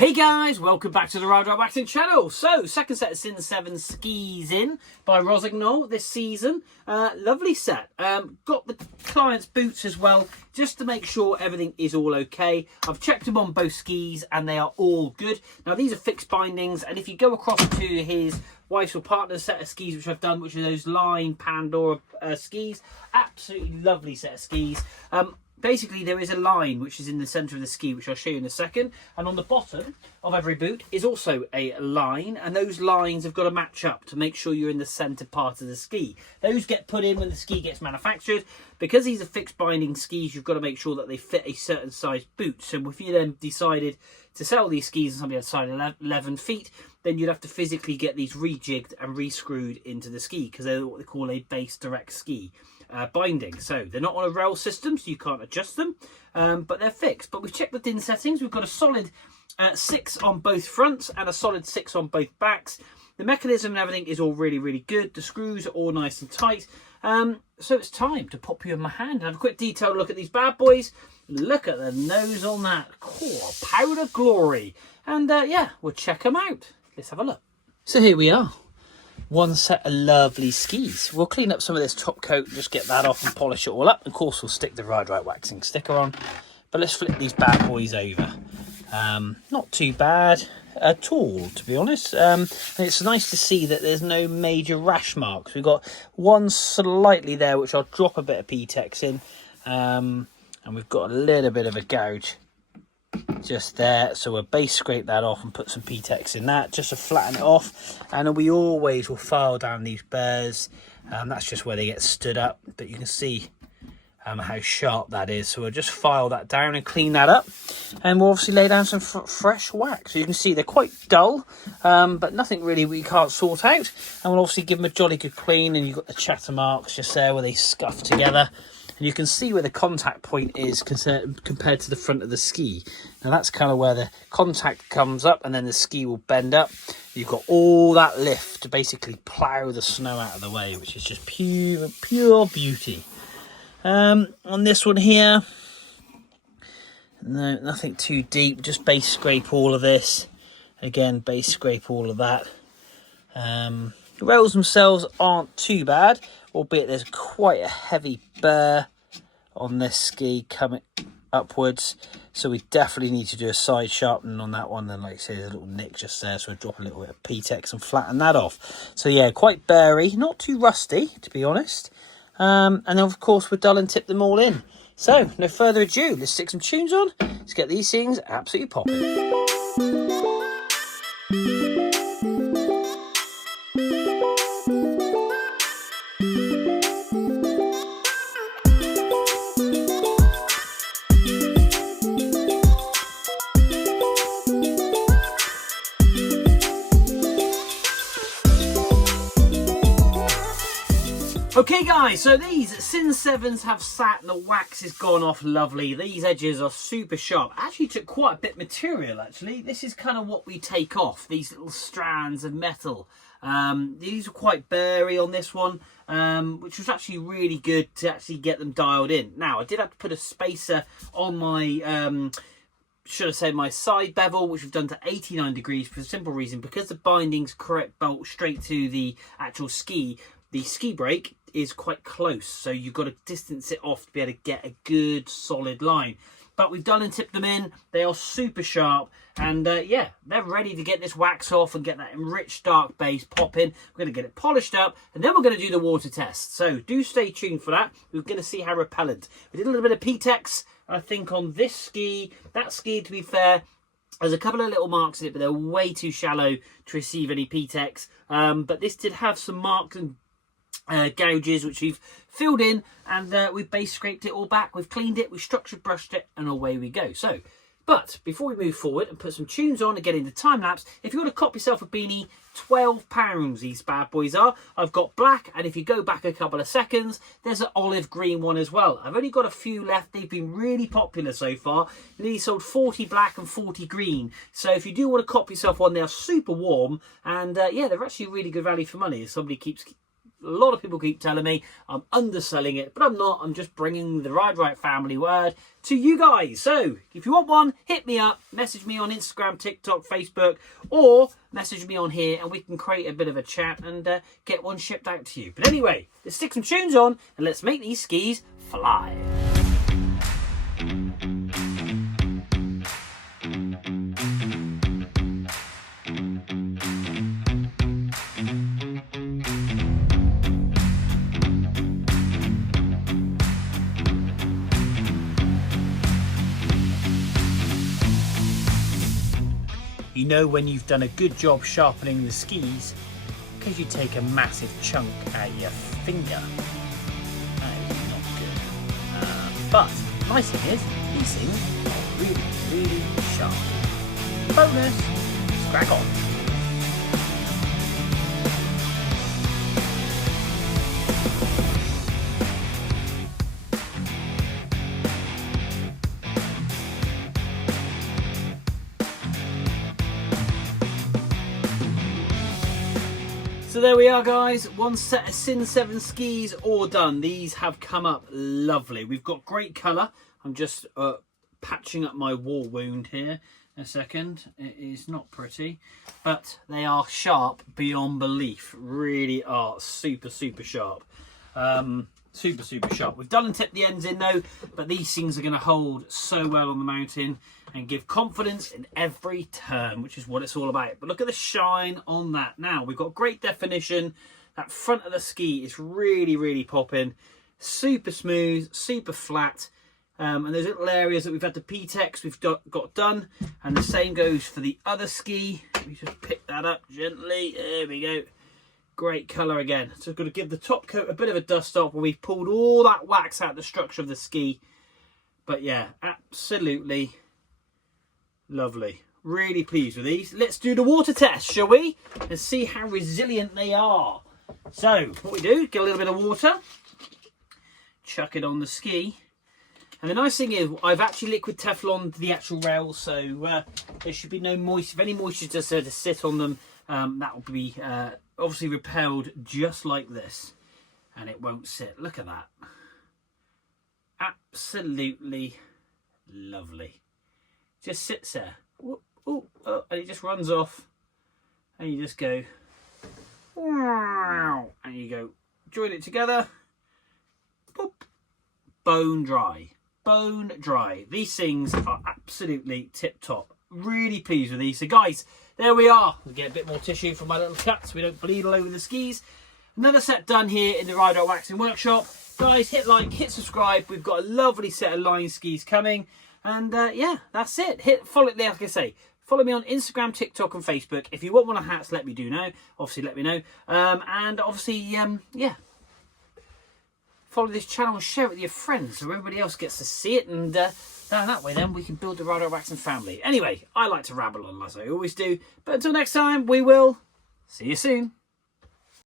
Hey guys, welcome back to the Rossignol Waxing channel. So, second set of Sin 7 skis in by Rossignol this season. Lovely set. Got the client's boots as well, just to make sure everything is all okay. I've checked them on both skis and they are all good. Now, these are fixed bindings, and if you go across to his wife's or partner's set of skis, which I've done, which are those Line Pandora skis, absolutely lovely set of skis. Basically, there is a line which is in the centre of the ski, which I'll show you in a second. And on the bottom of every boot is also a line. And those lines have got to match up to make sure you're in the centre part of the ski. Those get put in when the ski gets manufactured. Because these are fixed binding skis, you've got to make sure that they fit a certain size boot. So if you then decided to sell these skis and somebody had size 11 feet, then you'd have to physically get these rejigged and re-screwed into the ski, because they're what they call a base direct ski binding. So they're not on a rail system, so you can't adjust them, but they're fixed. But we've checked the DIN settings. We've got a solid 6 on both fronts and a solid 6 on both backs. The mechanism and everything is all really good. The screws are all nice and tight. So it's time to pop you in my hand and have a quick detailed look at these bad boys. Look at the nose on that core, powder glory. And yeah, we'll check them out. Let's have a look. So here we are. One set of lovely skis. We'll clean up some of this top coat, just get that off and polish it all up. Of course, we'll stick the Rossignol Waxing sticker on. But let's flip these bad boys over. Not too bad at all, to be honest. And it's nice to see that there's no major rash marks. We've got one slightly there, which I'll drop a bit of P-Tex in. And we've got a little bit of a gouge just there, so we'll base scrape that off and put some P-Tex in that just to flatten it off. And we always will file down these burrs. That's just where they get stood up, but you can see how sharp that is. So we'll just file that down and clean that up, and we'll obviously lay down some fresh wax. So you can see they're quite dull, but nothing really we can't sort out. And we'll obviously give them a jolly good clean. And you've got the chatter marks just there where they scuff together. And you can see where the contact point is compared to the front of the ski. Now that's kind of where the contact comes up, and then the ski will bend up. You've got all that lift to basically plough the snow out of the way, which is just pure beauty. On this one here, no, nothing too deep. Just base scrape all of this. Again, base scrape all of that. The rails themselves aren't too bad, albeit there's quite a heavy burr on this ski coming upwards, so we definitely need to do a side sharpening on that one. And like I say, there's a little nick just there, so I'll drop a little bit of P-Tex and flatten that off. So yeah, quite burry, not too rusty, to be honest. And then of course we're dull and tip them all in. So no further ado, let's stick some tunes on. Let's get these things absolutely popping. Okay guys, so these Sin 7s have sat and the wax has gone off lovely. These edges are super sharp. Actually took quite a bit of material actually. This is kind of what we take off, these little strands of metal. These are quite burry on this one, which was actually really good to actually get them dialed in. Now I did have to put a spacer on my should I say my side bevel, which we've done to 89 degrees for the simple reason, because the bindings correct bolt straight to the actual ski. The ski brake is quite close, so you've got to distance it off to be able to get a good solid line. But we've done and tipped them in. They are super sharp, and yeah, they're ready to get this wax off and get that enriched dark base popping. We're going to get it polished up, and then we're going to do the water test. So do stay tuned for that. We're going to see how repellent. We did a little bit of P-Tex, I think, on this ski. That ski, to be fair, there's a couple of little marks in it, but they're way too shallow to receive any P-Tex. But this did have some marks and gouges which we've filled in, and we've base scraped it all back. We've cleaned it, we've structure brushed it, and away we go. So, but before we move forward and put some tunes on and get into time lapse, if you want to cop yourself a beanie, £12 these bad boys are. I've got black, and if you go back a couple of seconds, there's an olive green one as well. I've only got a few left. They've been really popular so far. Nearly sold 40 black and 40 green. So if you do want to cop yourself one, they are super warm, and yeah, they're actually really good value for money if somebody keeps A lot of people keep telling me I'm underselling it, but I'm not. I'm just bringing the Ride Right family word to you guys. So if you want one, hit me up, message me on Instagram, TikTok, Facebook, or message me on here and we can create a bit of a chat and get one shipped out to you. But anyway, let's stick some tunes on and let's make these skis fly. You know when you've done a good job sharpening the skis because you take a massive chunk out of your finger. That is not good. But the nice thing is, these things are really, really sharp. Bonus! Let's crack on. So there we are, guys, one set of Sin 7 skis all done. These have come up lovely. We've got great colour. I'm just patching up my wall wound here a second. It is not pretty, but they are sharp beyond belief. Really are super, super sharp. Super, super sharp. We've done and tipped the ends in though, but these things are going to hold so well on the mountain and give confidence in every turn, which is what it's all about. But look at the shine on that. Now, we've got great definition. That front of the ski is really, really popping. Super smooth, super flat. And those little areas that we've had the P-Tex we've got done. And the same goes for the other ski. We just pick that up gently. There we go. Great colour again. So we've got to give the top coat a bit of a dust off where we've pulled all that wax out of the structure of the ski. But yeah, absolutely lovely. Really pleased with these. Let's do the water test, shall we? And see how resilient they are. So what we do, get a little bit of water, chuck it on the ski. And the nice thing is I've actually liquid Tefloned the actual rails, so there should be no moisture. If any moisture does to sit on them, that will be obviously repelled just like this. And it won't sit. Look at that. Absolutely lovely. Just sits there. Ooh, ooh, oh, and it just runs off. And you just go. And you go. Join it together. Boop. Bone dry. Bone dry. These things are absolutely tip top. Really pleased with these. So guys, there we are. We'll get a bit more tissue from my little cut so we don't bleed all over the skis. Another set done here in the Ride Right Waxing Workshop. Guys, hit like, hit subscribe. We've got a lovely set of line skis coming. And yeah, that's it. Follow, like I say, follow me on Instagram, TikTok and Facebook. If you want one of hats, let me know. Obviously, let me know. And obviously, yeah. Follow this channel and share it with your friends so everybody else gets to see it. And that way, then, we can build the Ride Right Waxing family. Anyway, I like to rabble on as I always do. But until next time, we will see you soon.